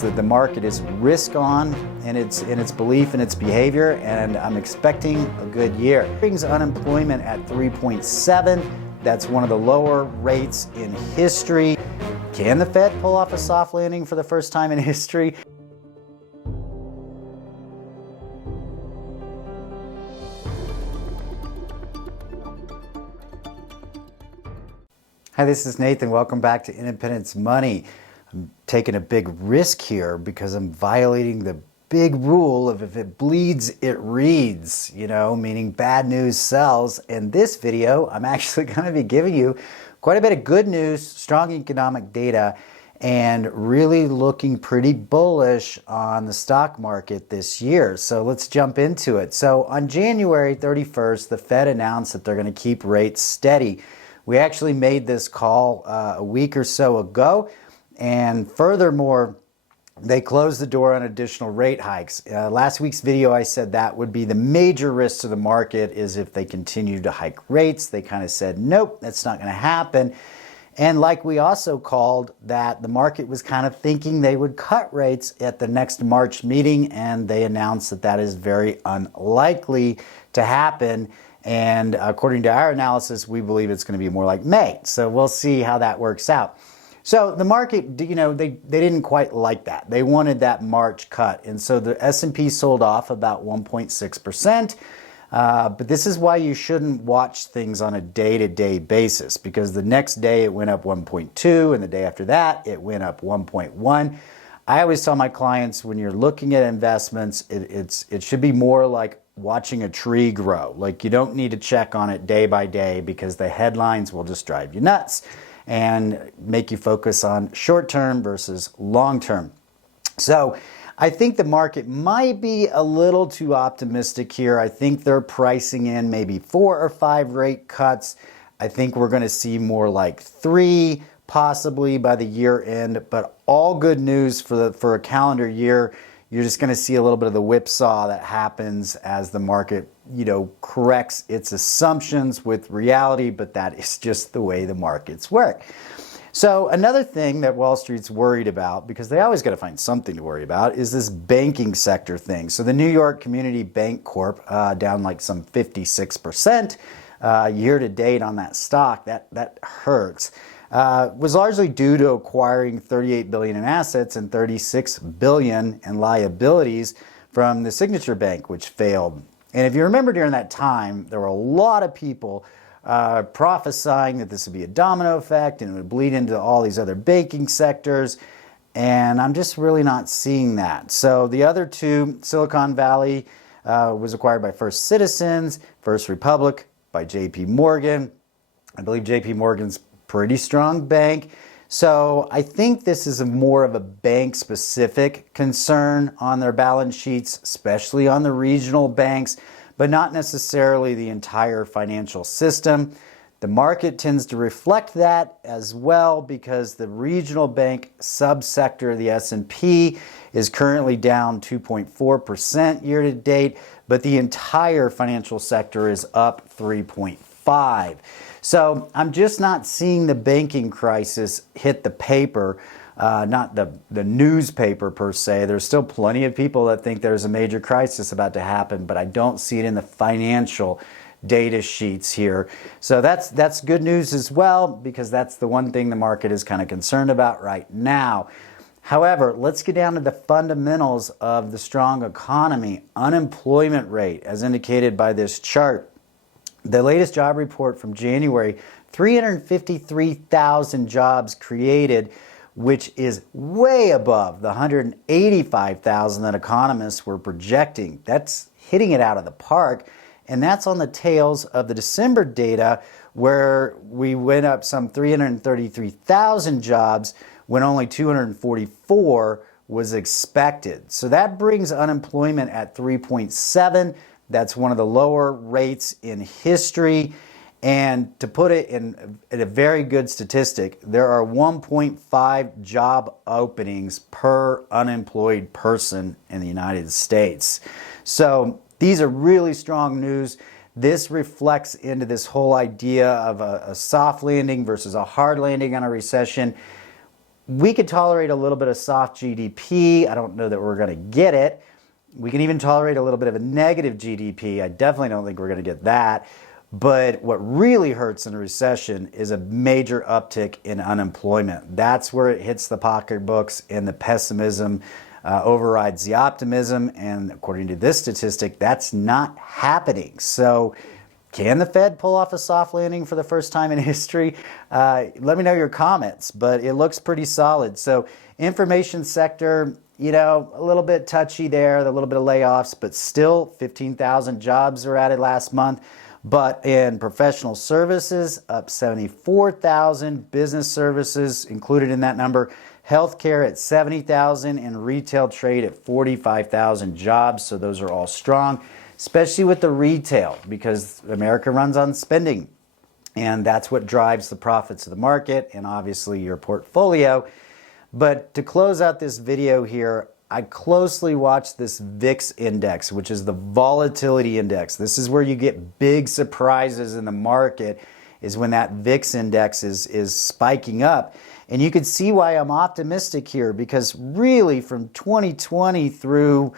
The market is risk on in its belief and its behavior, and I'm expecting a good year. Brings unemployment at 3.7. That's one of the lower rates in history. Can the Fed pull off a soft landing for the first time in history? Hi, this is Nathan. Welcome back to Independence Money. I'm taking a big risk here because I'm violating the big rule of if it bleeds, it reads, meaning bad news sells. In this video, I'm actually going to be giving you quite a bit of good news, strong economic data, and really looking pretty bullish on the stock market this year. So let's jump into it. So on January 31st, the Fed announced that they're going to keep rates steady. We actually made this call a week or so ago. And furthermore, they closed the door on additional rate hikes. Last week's video, I said that would be the major risk to the market is if they continue to hike rates. They kind of said, nope, that's not going to happen. And like we also called that the market was kind of thinking they would cut rates at the next March meeting, and they announced that that is very unlikely to happen. And according to our analysis, we believe it's going to be more like May. So we'll see how that works out. So the market, they didn't quite like that. They wanted that March cut. And so the S&P sold off about 1.6%. But this is why you shouldn't watch things on a day-to-day basis, because the next day it went up 1.2, and the day after that it went up 1.1. I always tell my clients, when you're looking at investments, it should be more like watching a tree grow. Like, you don't need to check on it day by day because the headlines will just drive you nuts and make you focus on short-term versus long-term. So I think the market might be a little too optimistic here. I think they're pricing in maybe 4 or 5 rate cuts. I think we're going to see more like 3 possibly by the year end, but all good news for a calendar year. You're just going to see a little bit of the whipsaw that happens as the market, corrects its assumptions with reality, but that is just the way the markets work. So another thing that Wall Street's worried about, because they always got to find something to worry about, is this banking sector thing. So the New York Community Bank Corp down like some 56% year to date on that stock. That hurts. Was largely due to acquiring $38 billion in assets and $36 billion in liabilities from the Signature Bank, which failed. And if you remember, during that time, there were a lot of people prophesying that this would be a domino effect and it would bleed into all these other banking sectors. And I'm just really not seeing that. So the other two, Silicon Valley was acquired by First Citizens, First Republic by JP Morgan. I believe JP Morgan's pretty strong bank. So I think this is more of a bank-specific concern on their balance sheets, especially on the regional banks, but not necessarily the entire financial system. The market tends to reflect that as well because the regional bank subsector of the S&P is currently down 2.4% year to date, but the entire financial sector is up 3.5%. So I'm just not seeing the banking crisis hit the paper, not the newspaper per se. There's still plenty of people that think there's a major crisis about to happen, but I don't see it in the financial data sheets here. So that's good news as well, because that's the one thing the market is kind of concerned about right now. However, let's get down to the fundamentals of the strong economy. Unemployment rate, as indicated by this chart. The latest job report from January, 353,000 jobs created, which is way above the 185,000 that economists were projecting. That's hitting it out of the park, and that's on the tails of the December data, where we went up some 333,000 jobs when only 244 was expected. So that brings unemployment at 3.7. That's one of the lower rates in history. And to put it in a very good statistic, there are 1.5 job openings per unemployed person in the United States. So these are really strong news. This reflects into this whole idea of a soft landing versus a hard landing on a recession. we could tolerate a little bit of soft GDP. I don't know that we're going to get it. We can even tolerate a little bit of a negative GDP. I definitely don't think we're going to get that. But what really hurts in a recession is a major uptick in unemployment. That's where it hits the pocketbooks, and the pessimism overrides the optimism. And according to this statistic, that's not happening. So can the Fed pull off a soft landing for the first time in history? Let me know your comments, but it looks pretty solid. So information sector, you know, a little bit touchy there, a little bit of layoffs, but still 15,000 jobs were added last month. But in professional services, up 74,000, business services included in that number, healthcare at 70,000, and retail trade at 45,000 jobs. So those are all strong, especially with the retail, because America runs on spending. And that's what drives the profits of the market and obviously your portfolio. But to close out this video here, I closely watched this VIX index, which is the volatility index. This is where you get big surprises in the market, is when that VIX index is spiking up. And you can see why I'm optimistic here, because really from 2020 through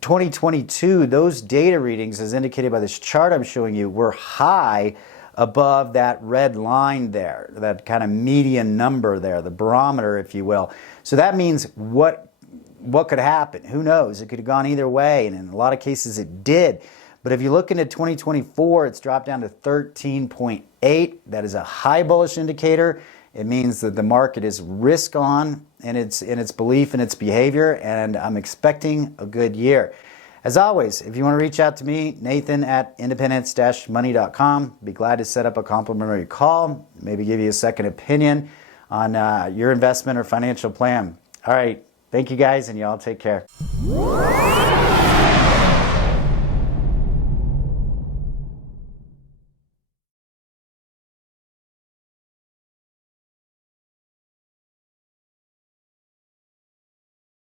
2022, those data readings, as indicated by this chart I'm showing you, were high above that red line there, that kind of median number there, the barometer, if you will. So that means what could happen? Who knows? It could have gone either way, and in a lot of cases it did. But if you look into 2024, it's dropped down to 13.8. That is a high bullish indicator. It means that the market is risk on in its belief and its behavior, and I'm expecting a good year. As always, if you want to reach out to me, Nathan at independence-money.com. Be glad to set up a complimentary call, maybe give you a second opinion on your investment or financial plan. All right. Thank you guys, and y'all take care.